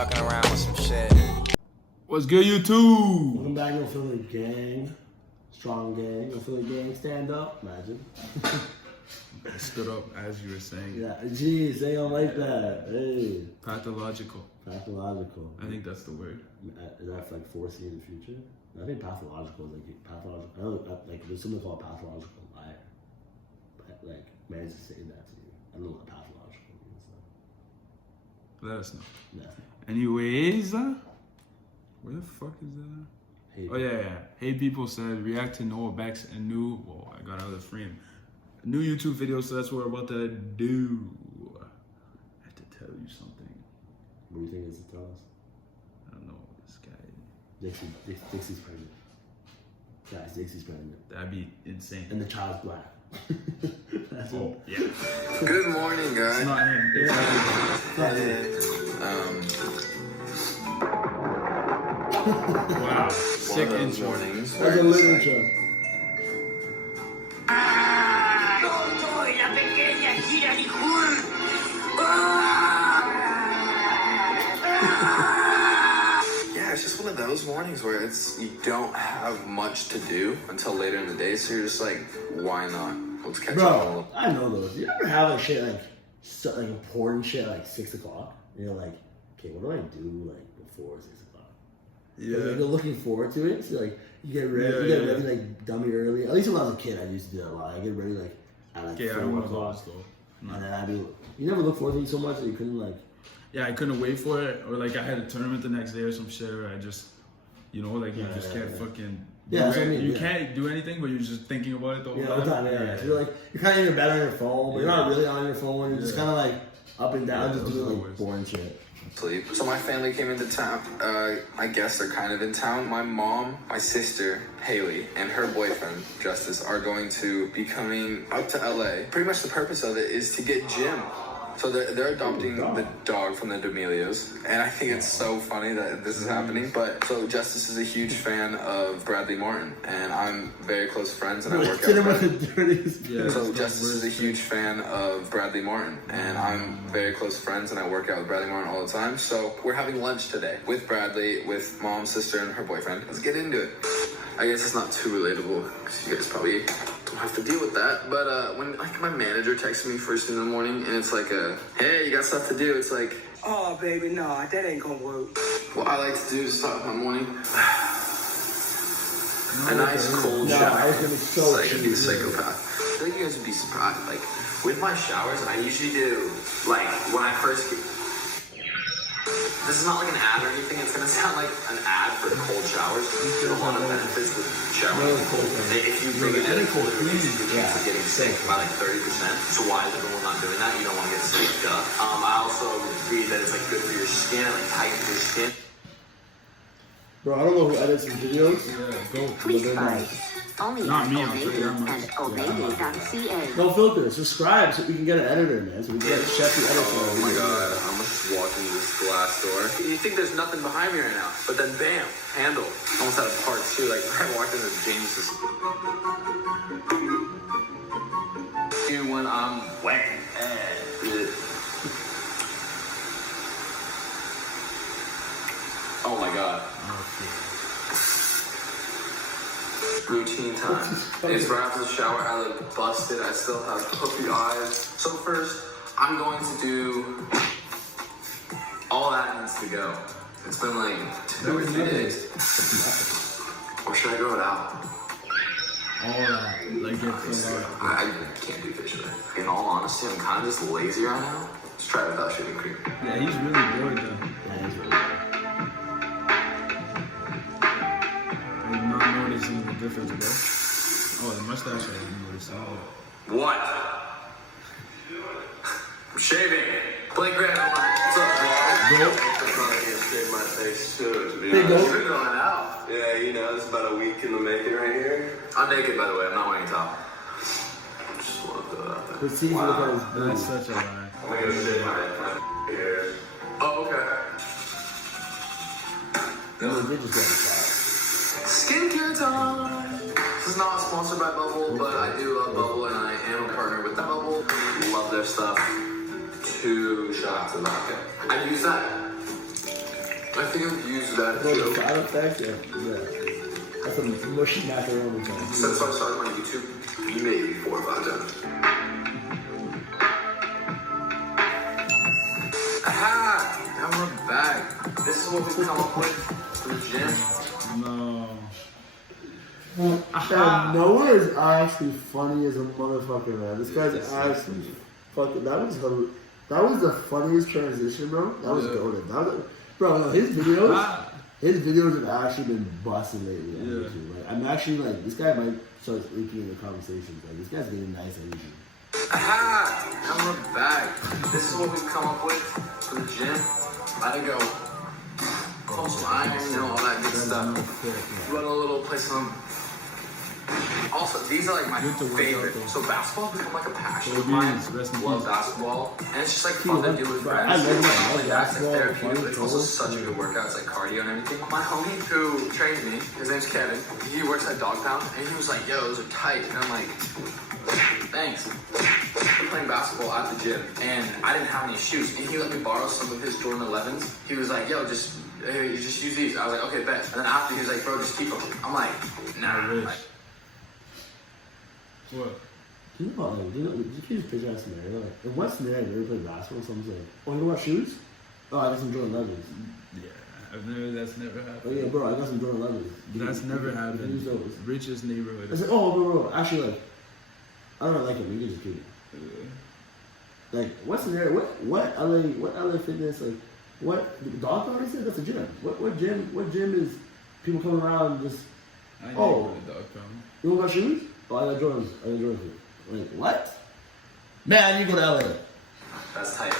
fucking around with some shit. What's good, YouTube? Welcome back to Philly Gang. Strong gang. Philly Gang, stand up. Imagine. I stood up as you were saying. Yeah, jeez, they don't like that. Hey. Pathological. Pathological. I think that's the word. Is that like foreseeing the future? I think pathological is like pathological. I know like there's something called pathological liar. But like, managed to say that to you. I don't know what pathological means though. Let us know. Yeah. Anyways, where the fuck is that? Hey, Oh yeah. Hey people said react to Noah Beck's new. Whoa, I got out of the frame. A new YouTube video, so that's what we're about to do. I have to tell you something. What do you think is to tell us? I don't know this guy. Dixie's pregnant. Guys, Dixie's pregnant. That'd be insane. And the child's black. That's Oh yeah. Good morning, guys. It's not him. It's wow. Sick intro. Mornings. That's a literature. Yeah, it's just one of those mornings where you don't have much to do until later in the day, so you're just like, why not? Let's catch up. Bro, I know those. You ever have like shit like important shit at like 6 o'clock? And you're like, okay, what do I do like before 6 o'clock? Yeah. Like, you're looking forward to it. So like you get ready, ready like dummy early. At least when I was a kid, I used to do that a lot. I get ready like at like 4 o'clock. And then I'd be, you never look forward to it so much that you couldn't like. Yeah, I couldn't wait for it, or like I had a tournament the next day or some shit, or I just, you know, like you just can't fucking. Yeah, that's what I mean, you can't do anything, but you're just thinking about it the whole time. Yeah. So you're like, you're kind of in your bed on your phone, but you're not really on your phone. You're just kind of like up and down, just doing like boring shit. Sleep. So my family came into town. I guess they're kind of in town. My mom, my sister, Haley, and her boyfriend, Justice, are going to be coming up to LA. Pretty much the purpose of it is to get Jim. So they're adopting the dog from the D'Amelios, and I think it's so funny that this is happening. But so Justice is a huge fan of Bradley Martin, and I'm very close friends, and I work out with him. So Justice is a huge fan of Bradley Martin, and I'm very close friends, and I work out with Bradley Martin all the time. So we're having lunch today with Bradley, with mom, sister, and her boyfriend. Let's get into it. I guess it's not too relatable because you guys probably don't have to deal with that. But when like my manager texts me first thing in the morning and it's like hey, you got stuff to do, it's like, oh baby, no, that ain't gonna work. what I like to do to start my morning, a nice cold shower. It's like I'd be a psychopath. I feel like you guys would be surprised. Like with my showers, I usually do like when I first get. This is not like an ad or anything. It's gonna sound like an ad for cold showers. There's a lot of benefits with showering in cold. If you bring it in cold, your chance of getting sick by like 30%. So why is everyone not doing that? You don't want to get sick, duh. I also read that it's like good for your skin, it like tightens your skin. Bro, I don't know who edits his videos. Please find only Not me, on I'll tell you that much. Obeyme.ca. No filter. Subscribe so we can get an editor, man. So we can get Chef the editor. Oh my god, I'm just walking this glass door. You think there's nothing behind me right now, but then bam, handle. Almost out of parts too, like I walked into James's. When I'm wet. Oh my god. Routine time. It's right after the shower. I look busted. I still have puppy eyes. So first, I'm going to do all that needs to go. It's been like 2 or 3 days. Or should I grow it out? All that, like it's a lot. I can't do facial hair. In all honesty, I'm kind of just lazy right now. Let's try it without shaving cream. Yeah, he's really bored though. Yeah, he's really good. I'm not noticing the difference, bro. Oh, the mustache I didn't notice. What? I'm shaving. Blake Graham, what's up, vlog? I'm probably gonna shave my face too, to be Hey, honest. You're going out. Yeah, you know, it's about a week in the making right here. I'm naked, by the way. I'm not wearing a top. Just want to throw that out there. But see, look at his That's boobs. such a lie. I'm gonna shave my hair. Oh, okay. No, they just got a shot. Skincare time. This is not sponsored by Bubble, but I do love Bubble, and I am a partner with Bubble. Love their stuff. 2 shots of vodka. I use that I think I've used that Bro, the joke side effects, yeah. That's a mushy macaroni song. since I started my YouTube, maybe 4 or 5 times. Aha! Now we're back. This is what we come up with for the gym. No. And Noah is actually funny as a motherfucker, man. This guy's actually fucking. That was the funniest transition, bro. That was golden. Bro, no, his videos have actually been busting lately on YouTube. Like, I'm actually like, this guy might start leaking in the conversations. Like, this guy's getting nice energy. Aha! Now we're back. This is what we've come up with for the gym. Let it go. Close line, you know, all that good stuff. Run a little, play some. Also, these are like my favorite. So basketball become like a passion of mine. Love basketball, and it's just like fun to do with friends. I love That's like basketball. therapy, but it's also such a good workout. It's like cardio and everything. My homie who trains me, his name's Kevin. He works at Dog Pound, and he was like, "Yo, those are tight," and I'm like, "Thanks." I'm playing basketball at the gym, and I didn't have any shoes, and he let me borrow some of his Jordan 11s. He was like, "Yo, just use these." I was like, "Okay, bet." And then after, he was like, "Bro, just keep them." I'm like, "Nah." What? You can just picture that scenario. Like, in what scenario have you ever played basketball? Someone's like, "Oh, you want shoes? Oh, I got some Jordan 11s." Yeah, that's never happened. Oh yeah, bro, I got some Jordan 11s. That's never happened. Use those. Richest neighborhood. I said, "Oh, bro, actually, like, I don't like them. You can just keep it." Like, what scenario? What LA fitness? Like, what Dog Pound said? That's a gym. What gym is people coming around and just? I Oh. know the Dog Pound. You want my shoes? Oh, I got Jordans. Like, what? Man, you go to LA. That's tight.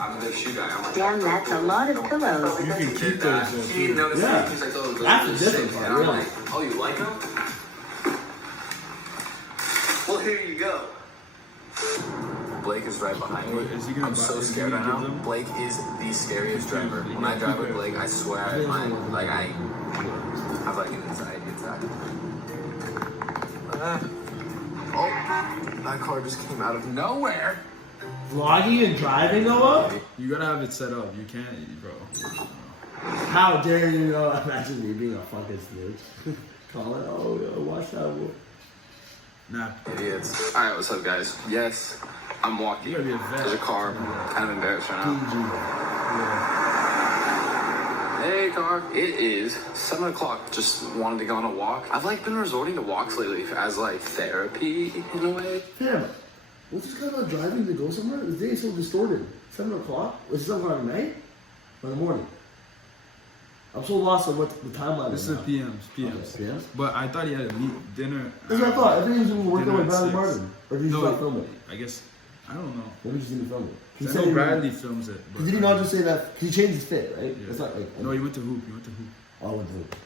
I'm a big shoe guy. I'm like, Damn, that's a lot of pillows. You can keep those. He noticed Yeah. me. He's like, "Oh, those That's are the sick." difference, And I'm really. like, "Oh, you like them?" Well, here you go. Blake is right behind me. Is he gonna I'm buy- so is he scared right gonna now. give them? Blake is the scariest driver. When I drive with Blake, I swear I have like an anxiety attack. Oh, that car just came out of nowhere. Vlogging and driving, Noah? You gotta have it set up. You can't, bro. How dare you, Noah? Imagine me being a fucking snitch. Call it, oh, yo, watch that one. Nah. Idiots. Alright, what's up, guys? Yes, I'm walking. You gotta be a vet. There's a car. Kind of embarrassed right now. Hey, car. It is 7 o'clock. Just wanted to go on a walk. I've like been resorting to walks lately as like therapy in a way. Fam, what's this guy about driving to go somewhere? This day is so distorted. 7 o'clock? Is it 7 o'clock at night? Or in the morning? I'm so lost on what the timeline This is is now. PMs. Okay, PMs? But I thought he had a meet dinner. That's what I thought. I think he was going to work dinner out with at Bradley 6. Martin. Or did he just not film it? I guess, I don't know. Maybe he just didn't film it. He I said know he Bradley films it. but- Did he not just say that? He changed his fit, right? Yeah. It's not like. No, he went to hoop. Oh, I went to hoop.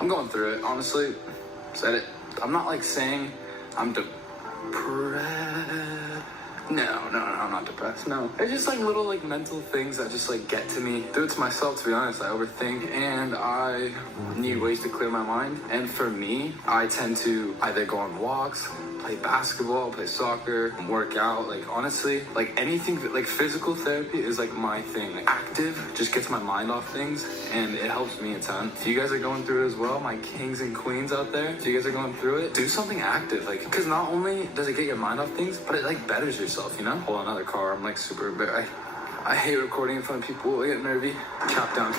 I'm going through it, honestly. Said it. I'm not like saying I'm depressed. No, I'm not depressed. No. It's just like little like mental things that just like get to me. Do it to myself, to be honest. I overthink and I need ways to clear my mind. And for me, I tend to either go on walks, play basketball, play soccer, work out. Like honestly, like anything, like physical therapy is like my thing. Like active just gets my mind off things and it helps me a ton. If you guys are going through it as well, my kings and queens out there, if you guys are going through it, do something active. Like, because not only does it get your mind off things, but it like betters yourself, you know? Hold on, another car. I'm like super, I hate recording in front of people. I get nervy. Cap down.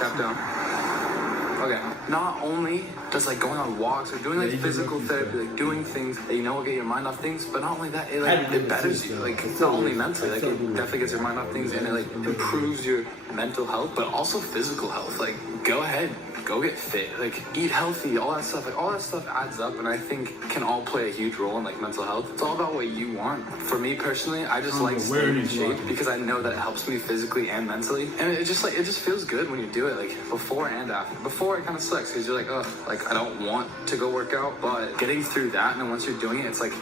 Okay. Not only does like going on walks or doing like physical therapy, like doing things that you know will get your mind off things, but not only that, it like it betters you. Like it's not only mentally, like it definitely gets your mind off things and it like improves your mental health, but also physical health. Like go ahead, go get fit, like eat healthy, all that stuff. Like all that stuff adds up and I think can all play a huge role in like mental health. It's all about what you want. For me personally, I just like staying in shape because I know that it helps me physically and mentally. And it just feels good when you do it, like before and after. Before it kind of sucks because you're like, oh, like I don't want to go work out, but getting through that and then once you're doing it, it's like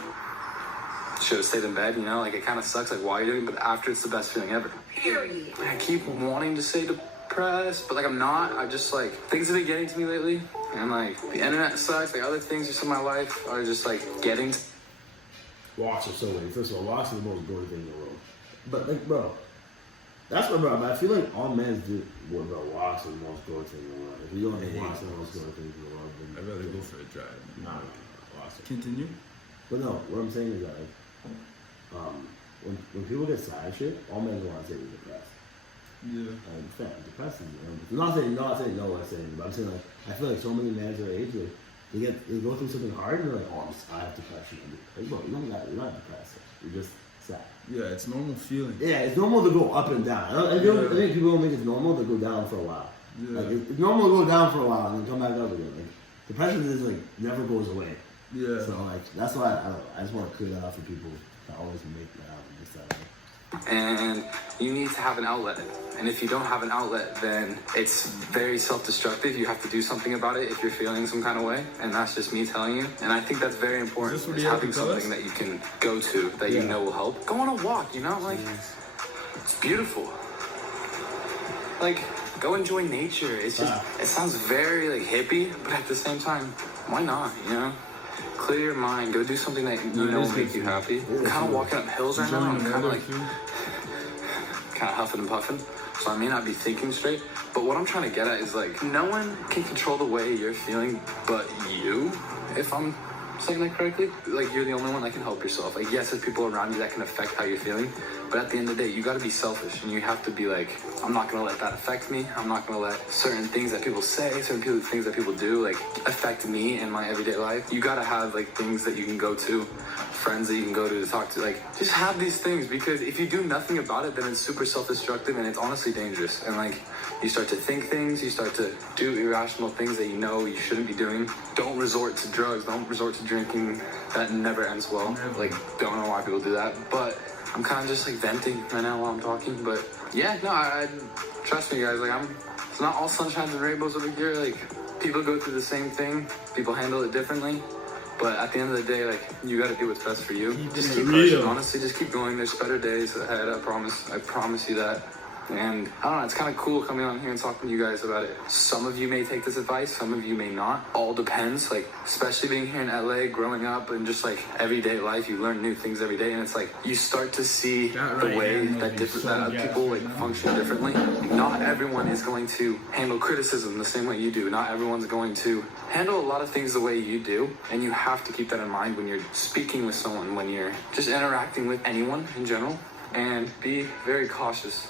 should have stayed in bed, you know, like it kind of sucks like while you're doing it, but after it's the best feeling ever. Period. I keep wanting to say depressed, but like I'm not. I just like things have been getting to me lately, and like the internet sucks. Like other things just in my life are just like getting. Walks are so late. First of all, walks are the most boring thing in the world. But like, bro, That's what, bro. I feel like all men do what the walks and most go to in the world. If you don't have walks and most go to in the world, then I'd rather go for a drive. nah, walks. Continue. But no, what I'm saying is that like, when people get sad shit, all men want to say they're depressed. Yeah. Fam, depressed is. I'm not saying no. I'm saying, but I'm saying like I feel like so many men their age like they go through something hard and they're like, oh, I have depression. Like, bro, you're not depressed. You're just sad. Yeah, it's normal feeling. Yeah, it's normal to go up and down. I think people don't think it's normal to go down for a while. Yeah. Like it's normal to go down for a while and then come back up again. Like depression is like never goes away. Yeah. So like that's why I just want to clear that up for people to always make that happen. This time. And you need to have an outlet. And if you don't have an outlet, then it's very self-destructive. You have to do something about it if you're feeling some kind of way. And that's just me telling you. And I think that's very important. Is this what Is you have having to tell us? something that you can go to that you know will help. Go on a walk, you know? Like, it's beautiful. Like, go enjoy nature. It's just, it sounds very, like, hippie, but at the same time, why not, you know? Clear your mind. Go do something that you know will make you happy. I'm kind of walking up hills right now. I'm kind of like, kind of huffing and puffing. So I may not be thinking straight. But what I'm trying to get at is like, no one can control the way you're feeling but you. If I'm saying that correctly, like you're the only one that can help yourself. Like yes, there's people around you that can affect how you're feeling. But at the end of the day, you got to be selfish and you have to be like, I'm not going to let that affect me. I'm not going to let certain things that people say, things that people do, like affect me in my everyday life. You got to have like things that you can go to, friends that you can go to talk to. Like just have these things because if you do nothing about it, then it's super self-destructive and it's honestly dangerous. And like you start to think things, you start to do irrational things that you know you shouldn't be doing. Don't resort to drugs. Don't resort to drinking. That never ends well. Like don't know why people do that, but I'm kind of just like venting right now while I'm talking, but yeah, no, I trust me, guys. Like it's not all sunshines and rainbows over here. Like people go through the same thing, people handle it differently, but at the end of the day, like you got to do what's best for you. Just keep pushing. Honestly, just keep going. There's better days ahead. I promise you that. And I don't know, it's kind of cool coming on here and talking to you guys about it. Some of you may take this advice, some of you may not. All depends, like, especially being here in LA, growing up, and just like everyday life, you learn new things every day. And it's like, you start to see the way that people like function differently. Not everyone is going to handle criticism the same way you do. Not everyone's going to handle a lot of things the way you do. And you have to keep that in mind when you're speaking with someone, when you're just interacting with anyone in general. And be very cautious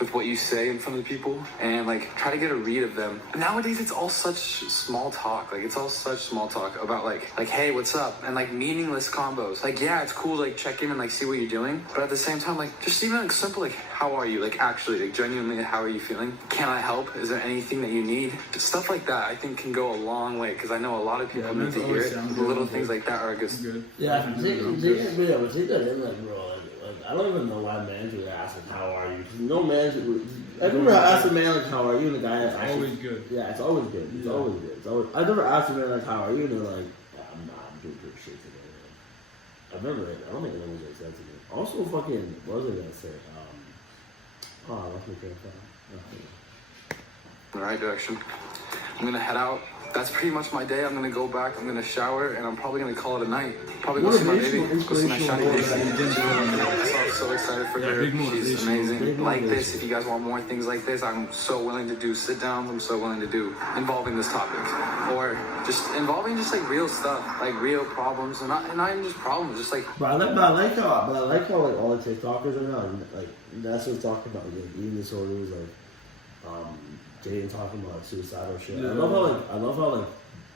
with what you say in front of the people and like try to get a read of them. Nowadays it's all such small talk. Like it's all such small talk about like hey, what's up? And like meaningless combos. Like yeah, it's cool to like check in and like see what you're doing. But at the same time, like just even like simple like how are you? Like actually like genuinely how are you feeling? Can I help? Is there anything that you need? Just stuff like that I think can go a long way because I know a lot of people need to hear it. Little things like that are good. Yeah, take that in like bro. I don't even know why men would ask like, how are you? No man should. I never asked a man like, how are you? And the guy is always good. Yeah, it's always good. It's always good. It's always. I never asked a man like, how are you? And they're like, yeah, I'm doing good shit today. I remember it. I don't think anyone gonna say that to me. Also, fucking, what was I gonna say? I lost my train of thought. In the right direction. I'm gonna head out. That's pretty much my day. I'm gonna go back, I'm gonna shower, and I'm probably gonna call it a night. Probably go see my baby. Go see my shiny baby. I'm so excited for her. She's amazing. Like this, if you guys want more things like this, I'm so willing to do sit downs. I'm so willing to do involving this topic. Or just involving just like real stuff, like real problems, and not even just problems, just like. But I like how like all the TikTokers are now, like that's what talking about like eating disorders, like Jaden talking about suicidal shit. Yeah. I love how like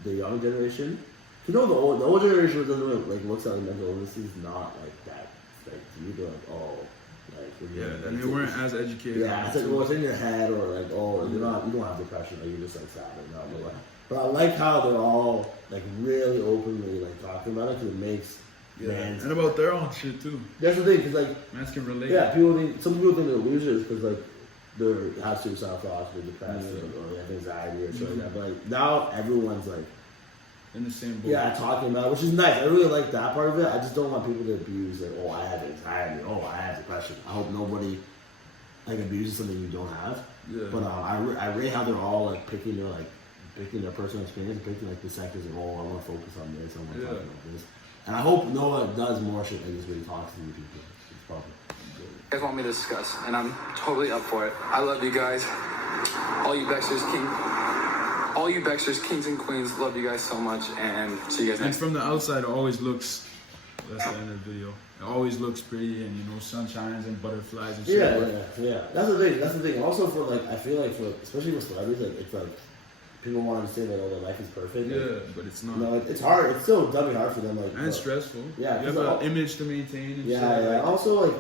the young generation, you know, the old generation doesn't really, like looks at like mental illness is not like that. Like to me, they're like and they weren't as educated. Yeah, it's like it's in your head or like you don't have depression, like you're just like sad right now. But I like how they're all like really openly like talking about it because it makes and about their own shit too. That's the thing, because like mans can relate. Yeah, some people think they're losers because like. They have suicidal thoughts, they're depressed, or they have anxiety or something like that. But like now everyone's like in the same boat. Yeah, talking about it, which is nice. I really like that part of it. I just don't want people to abuse like, oh, I have anxiety, oh, I have depression. I hope nobody like abuses something you don't have. Yeah. But I rate how they're all like picking their personal experience, picking like the sectors of, oh, I want to focus on this, I want to talk about this. And I hope Noah does more shit like this when he talks to new people. It's probably. guys want me to discuss, and I'm totally up for it. I love you guys. All you Bexters, kings and queens, love you guys so much, and see you guys And next. from the outside, it always looks. That's the end of the video. It always looks pretty, and sunshines and butterflies and shit. Yeah. That's the thing. Also, for like, I feel like especially with celebrities, like it's like people want to say that their life is perfect. Yeah, but it's not. No, it's hard. It's still doubly hard for them. Like, And stressful. Yeah, You have an image to maintain and yeah, shit. yeah. Also,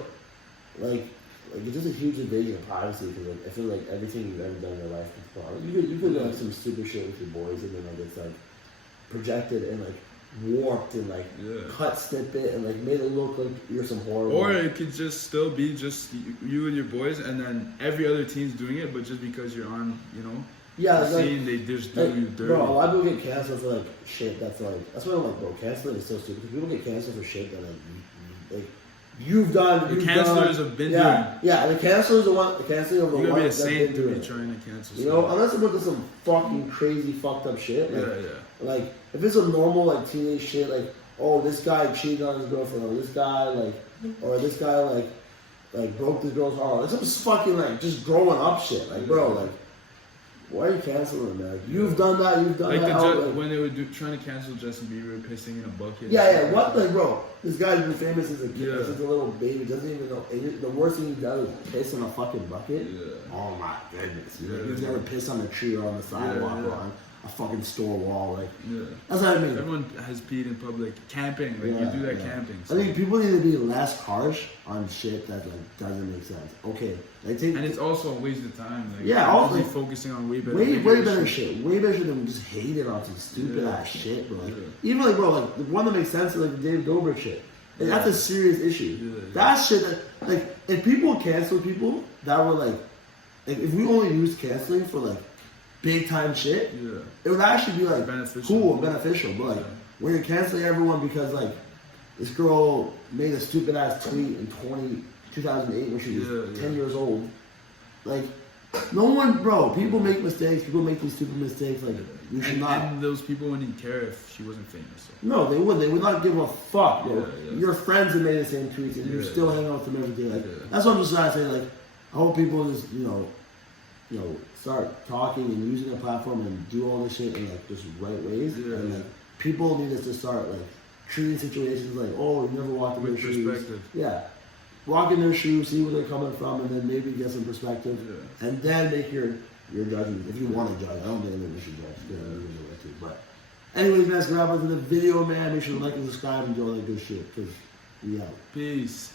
like it's just a huge invasion of privacy because like, I feel like everything you've ever done in your life is gone. You could do like some stupid shit with your boys, and then like it's like projected and like warped and like cut snippet and like made it look like you're some horrible. Or it could just still be just you and your boys, and then every other team's doing it, but just because you're on, yeah, the like, scene, they just do you dirty. bro, a lot of people get canceled for like shit that's like, that's why I'm like, bro, canceling is so stupid because people get canceled for shit that like you've done. The cancelers have been doing. Yeah, the cancelers are one. The canceling of the You gotta one be a that's saint been to be doing it. trying to cancel. You know, unless it's with some fucking crazy fucked up shit. Like, like if it's a normal like teenage shit, like oh this guy cheated on his girlfriend, or this guy like broke this girl's heart. It's just fucking like just growing up shit. Like bro, like why are you canceling him, man? You've done that. You've done like that. when they were trying to cancel Justin Bieber pissing in a bucket. Yeah. What, like, bro? This guy's been famous as a kid, Yeah. since a little baby. Doesn't even know. And the worst thing he does is piss in a fucking bucket. Yeah. Oh my goodness. Yeah. He's never pissed on a tree or on the sidewalk or on a fucking store wall. Like, Yeah. that's what I mean. Everyone has peed in public. Camping, like you do that camping. I think people need to be less harsh on shit that like doesn't make sense. Okay, they take. And it's also a waste of time. Like, Yeah, also also- focusing on way better. Way better shit. Way better than just hating on some stupid ass shit, bro. Like, even like, bro, like the one that makes sense is like the David Dobrik shit. Like, that's a serious issue. That shit, like, if people cancel people that were like if we only used canceling for like big time shit, it would actually be like cool and beneficial. But like when you're canceling everyone because like this girl made a stupid ass tweet in 2008 when she was 10 years old, like no one, bro. People make mistakes. People make these stupid mistakes. Like you should not. And those people wouldn't care if she wasn't famous. So. No, they would. They would not give a fuck, bro. Your friends have made the same tweets, and you still hang out with them every day. Like that's what I'm just trying to say. Like I hope people just start talking and using their platform and do all this shit in like just right ways. And like people need us to start like treating situations like, oh, you never walked in their shoes. Perspective. Yeah. Walk in their shoes, see where they're coming from, and then maybe get some perspective, and then make your judgment if you want to judge. I don't think anyone should judge. But anyways, man, let's wrap up to the video, man. Make sure to like and subscribe and do all that good shit, because we out. Peace.